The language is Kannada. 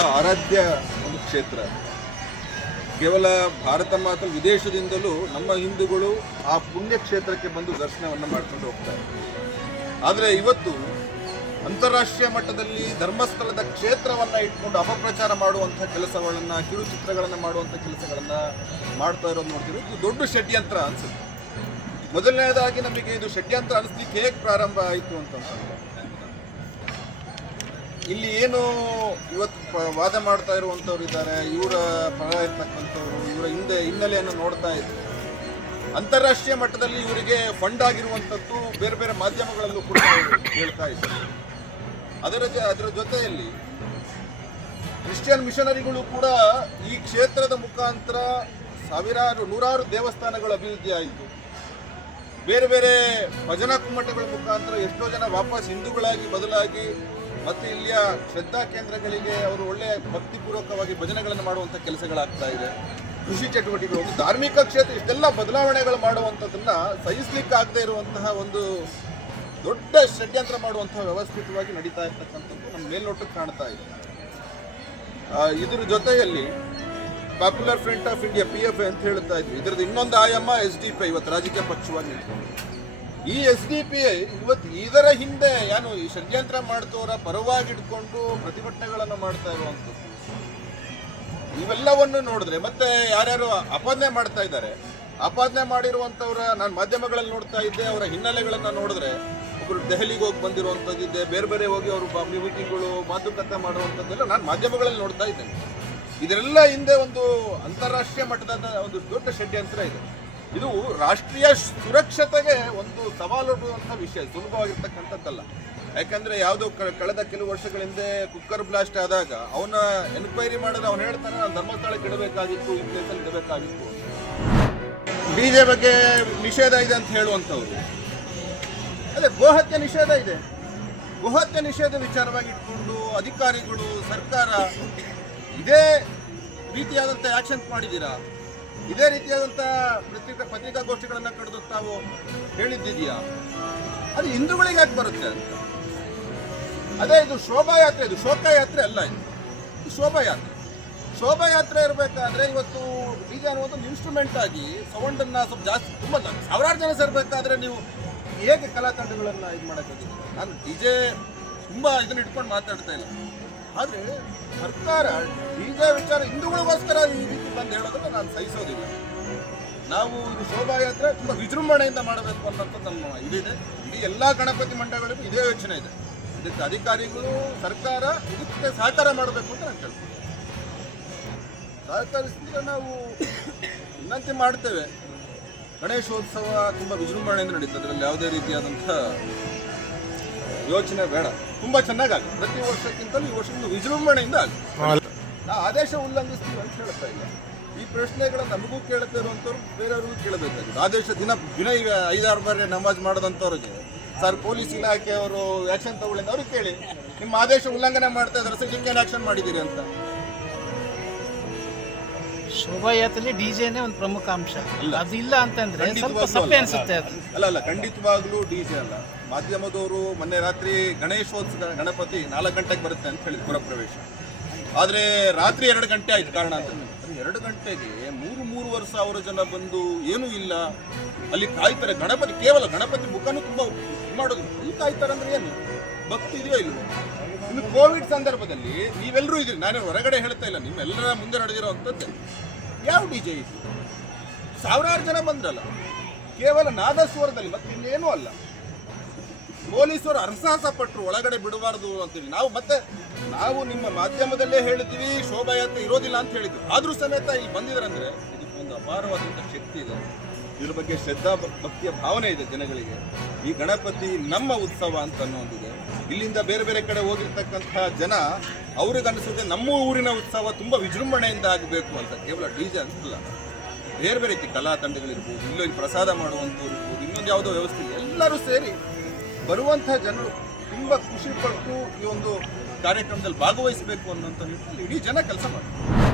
ಆರಾಧ್ಯ ಒಂದು ಕ್ಷೇತ್ರ. ಕೇವಲ ಭಾರತ ಮಾತ್ರ ವಿದೇಶದಿಂದಲೂ ನಮ್ಮ ಹಿಂದೂಗಳು ಆ ಪುಣ್ಯ ಕ್ಷೇತ್ರಕ್ಕೆ ಬಂದು ದರ್ಶನವನ್ನು ಮಾಡ್ಕೊಂಡು ಹೋಗ್ತಾರೆ. ಆದರೆ ಇವತ್ತು ಅಂತಾರಾಷ್ಟ್ರೀಯ ಮಟ್ಟದಲ್ಲಿ ಧರ್ಮಸ್ಥಳದ ಕ್ಷೇತ್ರವನ್ನು ಇಟ್ಕೊಂಡು ಅಪಪ್ರಚಾರ ಮಾಡುವಂಥ ಕೆಲಸಗಳನ್ನು, ಕಿರುಚಿತ್ರಗಳನ್ನು ಮಾಡುವಂಥ ಕೆಲಸಗಳನ್ನು ಮಾಡ್ತಾ ಇರೋದು ನೋಡ್ತೀವಿ. ಇದು ದೊಡ್ಡ ಷಡ್ಯಂತ್ರ ಅನಿಸುತ್ತೆ. ಮೊದಲನೇದಾಗಿ ನಮಗೆ ಇದು ಷಡ್ಯಂತ್ರ ಅನಿಸ್ಲಿಕ್ಕೆ ಹೇಗೆ ಪ್ರಾರಂಭ ಆಯಿತು ಅಂತಂದ್ರೆ, ಇಲ್ಲಿ ಏನು ಇವತ್ತು ವಾದ ಮಾಡ್ತಾ ಇರುವಂಥವ್ರು ಇದ್ದಾರೆ, ಇವರ ಪರ ಇರ್ತಕ್ಕಂಥವ್ರು, ಇವರ ಹಿನ್ನೆಲೆಯನ್ನು ನೋಡ್ತಾ ಇದ್ರು. ಅಂತಾರಾಷ್ಟ್ರೀಯ ಮಟ್ಟದಲ್ಲಿ ಇವರಿಗೆ ಫಂಡ್ ಆಗಿರುವಂಥದ್ದು ಬೇರೆ ಬೇರೆ ಮಾಧ್ಯಮಗಳಲ್ಲೂ ಕೂಡ ಹೇಳ್ತಾ ಇದ್ದಾರೆ. ಅದರ ಜೊತೆಯಲ್ಲಿ ಕ್ರಿಶ್ಚಿಯನ್ ಮಿಷನರಿಗಳು ಕೂಡ ಈ ಕ್ಷೇತ್ರದ ಮುಖಾಂತರ ನೂರಾರು ದೇವಸ್ಥಾನಗಳು ಅಭಿವೃದ್ಧಿ ಆಯಿತು. ಬೇರೆ ಬೇರೆ ಭಜನಾ ಕುಮ್ಮಟಗಳ ಮುಖಾಂತರ ಎಷ್ಟೋ ಜನ ವಾಪಸ್ ಹಿಂದೂಗಳಾಗಿ ಬದಲಾಗಿ ಮತ್ತು ಇಲ್ಲಿಯ ಶ್ರದ್ಧಾ ಕೇಂದ್ರಗಳಿಗೆ ಅವರು ಒಳ್ಳೆಯ ಭಕ್ತಿಪೂರ್ವಕವಾಗಿ ಭಜನೆಗಳನ್ನು ಮಾಡುವಂಥ ಕೆಲಸಗಳಾಗ್ತಾ ಇದೆ. ಕೃಷಿ ಚಟುವಟಿಕೆಗಳು, ಒಂದು ಧಾರ್ಮಿಕ ಕ್ಷೇತ್ರ, ಇಷ್ಟೆಲ್ಲ ಬದಲಾವಣೆಗಳು ಮಾಡುವಂಥದ್ದನ್ನು ಸಹಿಸಲಿಕ್ಕಾಗದೇ ಇರುವಂತಹ ಒಂದು ದೊಡ್ಡ ಷಡ್ಯಂತ್ರ ಮಾಡುವಂಥ ವ್ಯವಸ್ಥಿತವಾಗಿ ನಡೀತಾ ಇರ್ತಕ್ಕಂಥದ್ದು ನಮ್ಮ ಮೇಲ್ನೋಟಕ್ಕೆ ಕಾಣ್ತಾ ಇದೆ. ಇದರ ಜೊತೆಯಲ್ಲಿ popular front of India PF ಅಂತ ಹೇಳ್ತಾ ಇದ್ವಿ. ಇದರದ್ದು ಇನ್ನೊಂದು ಆಯಾಮ SDPI ಇವತ್ತು ರಾಜಕೀಯ ಪಕ್ಷವಾಗಿ ನಿಂತ್ಕೊಂಡು. ಈ SDPI ಇವತ್ತು ಇದರ ಹಿಂದೆ ಏನು ಈ ಷಡ್ಯಂತ್ರ ಮಾಡ್ತವರ ಪರವಾಗಿ ಇಟ್ಕೊಂಡು ಪ್ರತಿಭಟನೆಗಳನ್ನು ಮಾಡ್ತಾ ಇರುವಂಥದ್ದು. ಇವೆಲ್ಲವನ್ನು ನೋಡಿದ್ರೆ ಮತ್ತೆ ಯಾರ್ಯಾರು ಆಪಾದನೆ ಮಾಡ್ತಾ ಇದ್ದಾರೆ, ಆಪಾದನೆ ಮಾಡಿರುವಂಥವ್ರ ನಾನು ಮಾಧ್ಯಮಗಳಲ್ಲಿ ನೋಡ್ತಾ ಇದ್ದೆ. ಅವರ ಹಿನ್ನೆಲೆಗಳನ್ನು ನೋಡಿದ್ರೆ ಒಬ್ಬರು ದೆಹಲಿಗೆ ಹೋಗಿ ಬಂದಿರುವಂಥದ್ದಿದೆ, ಬೇರೆ ಬೇರೆ ಹೋಗಿ ಅವರು ಮೀಟಿಂಗ್ಗಳು ಮಾತುಕತೆ ಮಾಡುವಂಥದ್ದೆಲ್ಲ ನಾನು ಮಾಧ್ಯಮಗಳಲ್ಲಿ ನೋಡ್ತಾ ಇದ್ದೇನೆ. ಇದರೆಲ್ಲ ಹಿಂದೆ ಒಂದು ಅಂತಾರಾಷ್ಟ್ರೀಯ ಮಟ್ಟದ ಒಂದು ದೊಡ್ಡ ಷಡ್ಯಂತ್ರ ಇದೆ. ಇದು ರಾಷ್ಟ್ರೀಯ ಸುರಕ್ಷತೆಗೆ ಒಂದು ಸವಾಲೊಡ್ಡುವಂಥ ವಿಷಯ, ಸುಲಭವಾಗಿರ್ತಕ್ಕಂಥದ್ದಲ್ಲ. ಯಾಕಂದರೆ ಯಾವುದೋ ಕಳೆದ ಕೆಲವು ವರ್ಷಗಳ ಹಿಂದೆ ಕುಕ್ಕರ್ ಬ್ಲಾಸ್ಟ್ ಆದಾಗ ಅವನ ಎನ್ಕ್ವೈರಿ ಮಾಡಿದ್ರೆ ಅವನು ಹೇಳ್ತಾನೆ, ನಾನು ಧರ್ಮಸ್ಥಳಕ್ಕೆ ಇಡಬೇಕಾಗಿತ್ತು, ಈ ಪ್ಲೇಸಲ್ಲಿ ಇಡಬೇಕಾಗಿತ್ತು. DJ ಬಗ್ಗೆ ನಿಷೇಧ ಇದೆ ಅಂತ ಹೇಳುವಂಥವ್ರು, ಅದೇ ಗೋಹತ್ಯೆ ನಿಷೇಧ ಇದೆ. ಗೋಹತ್ಯೆ ನಿಷೇಧ ವಿಚಾರವಾಗಿ ಇಟ್ಕೊಂಡು ಅಧಿಕಾರಿಗಳು, ಸರ್ಕಾರ ಇದೇ ರೀತಿಯಾದಂಥ ಆಕ್ಷನ್ ಮಾಡಿದ್ದೀರಾ? ಇದೇ ರೀತಿಯಾದಂಥ ಪತ್ರಿಕಾಗೋಷ್ಠಿಗಳನ್ನು ಕರೆದು ತಾವು ಹೇಳಿದ್ದಿದೆಯಾ? ಅದು ಹಿಂದೂಗಳಿಗೆ ಯಾಕೆ ಬರುತ್ತೆ ಅಂತ. ಅದೇ ಇದು ಶೋಭಾಯಾತ್ರೆ, ಇದು ಶೋಕಾಯಾತ್ರೆ ಅಲ್ಲ. ಇದು ಶೋಭಾಯಾತ್ರೆ ಇರಬೇಕಾದ್ರೆ ಇವತ್ತು DJ ಅನ್ನುವಂಥ ಒಂದು ಇನ್ಸ್ಟ್ರೂಮೆಂಟ್ ಆಗಿ ಸೌಂಡನ್ನು ಸ್ವಲ್ಪ ಜಾಸ್ತಿ, ತುಂಬ ಸಾವಿರಾರು ಜನ ಸೇರಬೇಕಾದ್ರೆ ನೀವು ಹೇಗೆ ಕಲಾ ತಂಡಗಳನ್ನು ಇದು ಮಾಡೋಕ್ಕಾಗಿದೆ? ನಾನು DJ ತುಂಬ ಇದನ್ನು ಇಟ್ಕೊಂಡು ಮಾತಾಡ್ತಾ ಇಲ್ಲ. ಆದರೆ ಸರ್ಕಾರ DJ ವಿಚಾರ ಹಿಂದೂಗಳಿಗೋಸ್ಕರ ಈ ರೀತಿ ಬಂದು ಹೇಳೋದನ್ನು ನಾನು ಸಹಿಸೋದಿಲ್ಲ. ನಾವು ಇದು ಶೋಭಾಯಾತ್ರೆ ತುಂಬ ವಿಜೃಂಭಣೆಯಿಂದ ಮಾಡಬೇಕು ಅನ್ನೋಂಥದ್ದು ನಮ್ಮ ಇದಿದೆ. ಇಡೀ ಎಲ್ಲ ಗಣಪತಿ ಮಂಡಳಿಗೂ ಇದೇ ಯೋಚನೆ ಇದೆ. ಇದಕ್ಕೆ ಅಧಿಕಾರಿಗಳು, ಸರ್ಕಾರ ಇದಕ್ಕೆ ಸಹಕಾರ ಮಾಡಬೇಕು ಅಂತ ನಾನು ಕೇಳ್ತೀನಿ. ಸಹಕರಿಸಿದ್ರೆ ನಾವು ವಿನಂತಿ ಮಾಡ್ತೇವೆ. ಗಣೇಶೋತ್ಸವ ತುಂಬ ವಿಜೃಂಭಣೆಯಿಂದ ನಡೀತದೆ, ಅದರಲ್ಲಿ ಯಾವುದೇ ರೀತಿಯಾದಂಥ ಯೋಚನೆ ಬೇಡ. ತುಂಬ ಚೆನ್ನಾಗಿ ಪ್ರತಿ ವರ್ಷಕ್ಕಿಂತಲೂ ಈ ವರ್ಷ ವಿಜೃಂಭಣೆಯಿಂದ ಆಗುತ್ತೆ. ನಾವು ಆದೇಶ ಉಲ್ಲಂಘಿಸ್ತೀವಿ ಅಂತ ಹೇಳ್ತಾ ಇಲ್ಲ. ಈ ಪ್ರಶ್ನೆಗಳನ್ನು ನಮಗೂ ಕೇಳ್ತಾ ಇರುವಂಥವ್ರು ಬೇರೆಯವ್ರಿಗೂ ಕೇಳಬೇಕಾಗಿದೆ. ಆದೇಶ ದಿನ 5-6 ಬಾರಿ ನಮಾಜ್ ಮಾಡೋದಂಥವ್ರಿಗೆ ಸರ್ ಪೊಲೀಸ್ ಇಲಾಖೆಯವರು ಆ್ಯಕ್ಷನ್ ತಗೊಳ್ಳಿ ಅವ್ರಿಗೆ ಕೇಳಿ, ನಿಮ್ಮ ಆದೇಶ ಉಲ್ಲಂಘನೆ ಮಾಡ್ತಾ ಇದ್ದಾರೆ ಸರ್, ಇದಕ್ಕೇನು ಆ್ಯಕ್ಷನ್ ಮಾಡಿದ್ದೀರಿ ಅಂತ. ಶೋಭಾಯಾತ್ರೆಯಲ್ಲಿ DJನೇ ಒಂದು ಪ್ರಮುಖ ಅಂಶ. ಅದಿಲ್ಲ ಅಂತಂದ್ರೆ ಸ್ವಲ್ಪ ಸಪ್ಪೆ ಅನ್ಸುತ್ತೆ. ಅಲ್ಲ, ಖಂಡಿತವಾಗ್ಲೂ DJ ಅಲ್ಲ. ಮಾಧ್ಯಮದವರು ಮೊನ್ನೆ ರಾತ್ರಿ ಗಣೇಶೋತ್ಸವ ಗಣಪತಿ 4 ಗಂಟೆಗೆ ಬರುತ್ತೆ ಅಂತ ಹೇಳಿದ್ರು ಪುರಪ್ರವೇಶ. ಆದರೆ ರಾತ್ರಿ 2 ಗಂಟೆ ಆಯ್ತು. ಕಾರಣ ಅಂತ 2 ಗಂಟೆಗೆ 3-3 ಸಾವಿರ ಜನ ಬಂದು ಏನೂ ಇಲ್ಲ ಅಲ್ಲಿ ಕಾಯ್ತಾರೆ. ಗಣಪತಿ, ಕೇವಲ ಗಣಪತಿ ಮುಖನೂ ತುಂಬ ಮಾಡೋದು. ಇಲ್ಲಿ ಕಾಯ್ತಾರೆ ಅಂದ್ರೆ ಏನು ಭಕ್ತಿ ಇದೆಯೋ ಇಲ್ವೋ? ಇನ್ನು ಕೋವಿಡ್ ಸಂದರ್ಭದಲ್ಲಿ ನೀವೆಲ್ಲರೂ ಇದ್ರಿ, ನಾನು ಹೊರಗಡೆ ಹೇಳ್ತಾ ಇಲ್ಲ, ನಿಮ್ಮೆಲ್ಲರ ಮುಂದೆ ನಡೆದಿರೋವಂಥದ್ದು. ಯಾವ DJ ಇದು? ಸಾವಿರಾರು ಜನ ಬಂದ್ರಲ್ಲ, ಕೇವಲ ನಾದಸ್ವರದಲ್ಲಿ, ಮತ್ತೆ ಇನ್ನೇನೂ ಅಲ್ಲ. ಪೊಲೀಸರು ಅರಸಾಹಸ ಪಟ್ಟರು ಒಳಗಡೆ ಬಿಡಬಾರ್ದು ಅಂತೇಳಿ. ನಾವು ನಿಮ್ಮ ಮಾಧ್ಯಮದಲ್ಲೇ ಹೇಳಿದ್ವಿ ಶೋಭಾಯಾತ್ರೆ ಇರೋದಿಲ್ಲ ಅಂತ ಹೇಳಿದ್ವಿ. ಆದರೂ ಸಮೇತ ಇಲ್ಲಿ ಬಂದಿದ್ದಾರಂದ್ರೆ ಇದಕ್ಕೊಂದು ಅಪಾರವಾದಂಥ ಶಕ್ತಿ ಇದೆ. ಇದ್ರ ಬಗ್ಗೆ ಶ್ರದ್ಧಾ ಭಕ್ತಿಯ ಭಾವನೆ ಇದೆ ಜನಗಳಿಗೆ. ಈ ಗಣಪತಿ ನಮ್ಮ ಉತ್ಸವ ಅಂತ ಅನ್ನೋದಿದೆ. ಇಲ್ಲಿಂದ ಬೇರೆ ಬೇರೆ ಕಡೆ ಹೋಗಿರ್ತಕ್ಕಂಥ ಜನ ಅವ್ರಿಗನ್ನಿಸುತ್ತೆ ನಮ್ಮ ಊರಿನ ಉತ್ಸವ ತುಂಬ ವಿಜೃಂಭಣೆಯಿಂದ ಆಗಬೇಕು ಅಂತ. ಕೇವಲ DJ ಅಂತಲ್ಲ, ಬೇರೆ ಬೇರೆ ರೀತಿ ಕಲಾ ತಂಡಗಳಿರ್ಬೋದು, ಇಲ್ಲೊಂದು ಪ್ರಸಾದ ಮಾಡುವಂಥವ್ರು ಇರ್ಬೋದು, ಇನ್ನೊಂದು ಯಾವುದೋ ವ್ಯವಸ್ಥೆ ಇದೆ. ಎಲ್ಲರೂ ಸೇರಿ ಬರುವಂಥ ಜನರು ತುಂಬ ಖುಷಿಪಟ್ಟು ಈ ಒಂದು ಕಾರ್ಯಕ್ರಮದಲ್ಲಿ ಭಾಗವಹಿಸಬೇಕು ಅನ್ನೋಂಥ ನಿಟ್ಟಿನಲ್ಲಿ ಇಡೀ ಜನ ಕೆಲಸ ಮಾಡ್ತಾರೆ.